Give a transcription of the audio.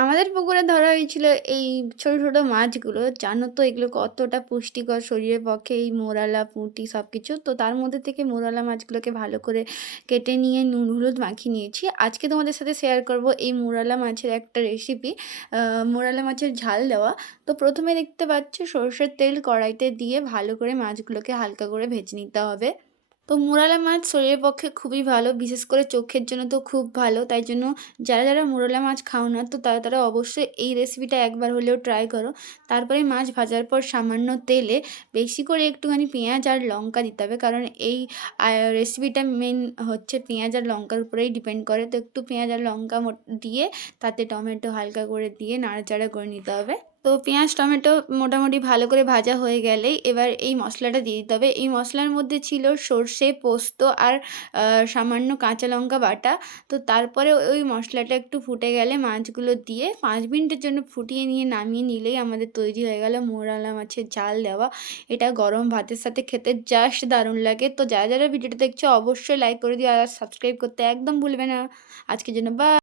আমাদের পুকুরে ধরা হয়েছিল এই ছোট, ছোট মাছগুলো। জানো তো এগুলো কতটা পুষ্টিকর শরীরের পক্ষে এই মোরালা, পুঁটি সবকিছু। তো তার মধ্যে থেকে মোরালা মাছগুলোকে ভালো করে কেটে নিয়ে নুন হলুদ মাখিয়ে নিয়েছি। আজকে তোমাদের সাথে শেয়ার করব এই মোরালা মাছের একটা রেসিপি, মোরালা মাছের ঝাল দেওয়া। তো প্রথমে দেখতে পাচ্ছ সরষের তেল কড়াইতে দিয়ে ভালো করে মাছগুলোকে হালকা করে ভেজে নিতে হবে। তো মোরালা মাছ শরীরের পক্ষে খুবই ভালো, বিশেষ করে চোখের জন্য তো খুব ভালো। তাই জন্য যারা মোরালা মাছ খাও না, তো তারা অবশ্যই এই রেসিপিটা একবার হলেও ট্রাই করো। তারপরে মাছ ভাজার পর সামান্য তেলে বেশি করে একটুখানি পেঁয়াজ আর লঙ্কা দিতে হবে, কারণ এই রেসিপিটা মেন হচ্ছে পেঁয়াজ আর লঙ্কার উপরেই ডিপেন্ড করে। তো একটু পেঁয়াজ আর লঙ্কা দিয়ে তাতে টমেটো হালকা করে দিয়ে নাড়াচাড়া করে নিতে হবে। তো পেঁয়াজ টমেটো মোটামুটি ভালো করে ভাজা হয়ে গেলেই এবার এই মশলাটা দিয়ে দিতে হবে। এই মশলার মধ্যে ছিল সর্ষে, পোস্ত আর সামান্য কাঁচা লঙ্কা বাটা। তো তারপরে ওই মশলাটা একটু ফুটে গেলে মাছগুলো দিয়ে 5 মিনিটের জন্য ফুটিয়ে নিয়ে নামিয়ে নিলেই আমাদের তৈরি হয়ে গেল মোরালা মাছের ঝাল দেওয়া। এটা গরম ভাতের সাথে খেতে জাস্ট দারুণ লাগে। তো যারা ভিডিওটা দেখছো অবশ্যই লাইক করে দিও আর সাবস্ক্রাইব করতে একদম ভুলবে না। আজকের জন্য বাই।